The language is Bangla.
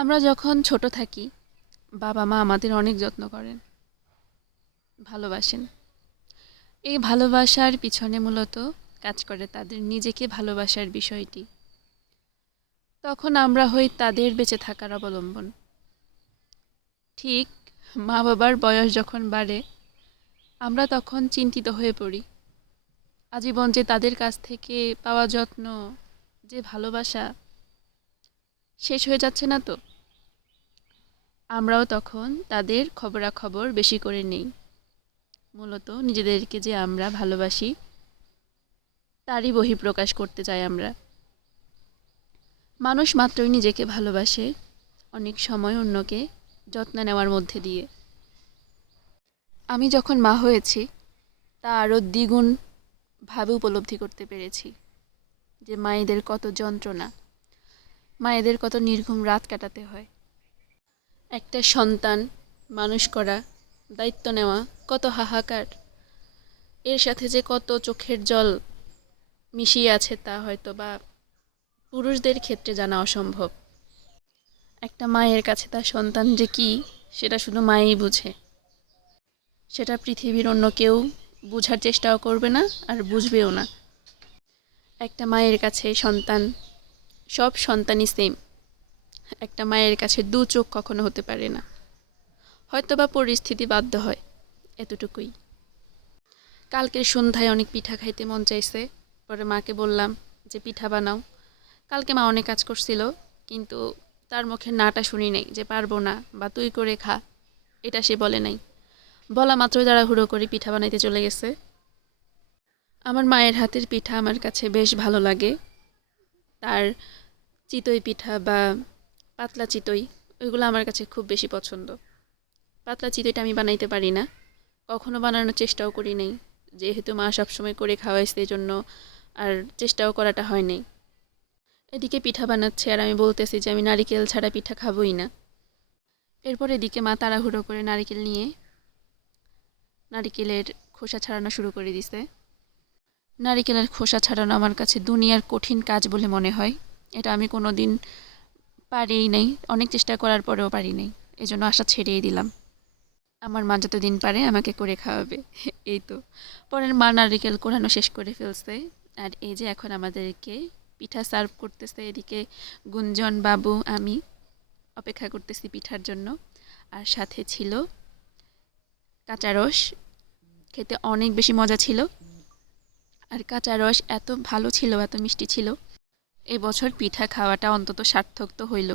আমরা যখন ছোট থাকি বাবা মা আমাদের অনেক যত্ন করেন, ভালোবাসেন। এই ভালোবাসার পিছনে মূলত কাজ করে তাদের নিজেকে ভালোবাসার বিষয়টি। তখন আমরা হই তাদের বেঁচে থাকার অবলম্বন। ঠিক মা বাবার বয়স যখন বাড়ে আমরা তখন চিন্তিত হয়ে পড়ি। আজীবন যে তাদের কাছ থেকে পাওয়া যত্ন, যে ভালোবাসা শেষ হয়ে যাচ্ছে না তো? আমরাও তখন তাদের খবরাখবর বেশি করে নেই। মূলত নিজেদেরকে যে আমরা ভালোবাসি তারই বহিঃপ্রকাশ করতে চাই আমরা। মানুষ মাত্রই নিজেকে ভালোবাসে, অনেক সময় অন্যকে যত্ন নেওয়ার মধ্যে দিয়ে। আমি যখন মা হয়েছি তা আরও দ্বিগুণ ভাবে উপলব্ধি করতে পেরেছি যে মায়েদের কত যন্ত্রণা, মায়েদের কত নির্ঘুম রাত কাটাতে হয়। একটা সন্তান মানুষ করা, দায়িত্ব নেওয়া কত হাহাকার, এর সাথে যে কত চোখের জল মিশিয়ে আছে তা হয়তো বা পুরুষদের ক্ষেত্রে জানা অসম্ভব। একটা মায়ের কাছে তার সন্তান যে কী সেটা শুধু মাই বুঝে। সেটা পৃথিবীর অন্য কেউ বোঝার চেষ্টাও করবে না আর বুঝবেও না। একটা মায়ের কাছে সন্তান, সব সন্তানই সেম। একটা মায়ের কাছে দু চোখ কখনো হতে পারে না, হয়তো বা পরিস্থিতি বাধ্য হয়, এতটুকুই। কালকের সন্ধ্যায় অনেক পিঠা খাইতে মন চাইছে, পরে মাকে বললাম যে পিঠা বানাও। কালকে মা অনেক কাজ করছিল, কিন্তু তার মুখে নাটা শুনি নাই যে পারবো না বা তুই করে খা, এটা সে বলে নাই। বলা মাত্রই তাড়াহুড়ো করে পিঠা বানাইতে চলে গেছে। আমার মায়ের হাতের পিঠা আমার কাছে বেশ ভালো লাগে। তার চিতই পিঠা বা পাতলা চিতই, ওইগুলো আমার কাছে খুব বেশি পছন্দ। পাতলা চিতইটা আমি বানাইতে পারি না, কখনো বানানোর চেষ্টাও করি নাই, যেহেতু মা সবসময় করে খাওয়াইছে এই জন্য আর চেষ্টাও করাটা হয় নাই। এদিকে পিঠা বানাচ্ছে আর আমি বলতেছি যে আমি নারিকেল ছাড়া পিঠা খাবোই না। এরপর এদিকে মা তাড়াহুড়ো করে নারিকেল নিয়ে নারিকেলের খোসা ছাড়ানো শুরু করে দিছে। নারিকেলের খোসা ছাড়ানো আমার কাছে দুনিয়ার কঠিন কাজ বলে মনে হয়। এটা আমি কোনো দিন পারিই নাই, অনেক চেষ্টা করার পরেও পারি নাই, এজন্য আশা ছেড়েই দিলাম। আমার মা যতদিন পারে আমাকে করে খাওয়াবে, এই তো। পরের মা নারিকেল কোরানো শেষ করে ফেলছে, আর এই যে এখন আমাদেরকে পিঠা সার্ভ করতেছে। এদিকে গুঞ্জন, বাবু, আমি অপেক্ষা করতেছি পিঠার জন্য। আর সাথে ছিল কাঁচা রস, খেতে অনেক বেশি মজা ছিল। আর কাঁচা রস এত ভালো ছিল, এত মিষ্টি ছিল। এবছর পিঠা খাওয়াটা অন্তত সার্থক তো হইল।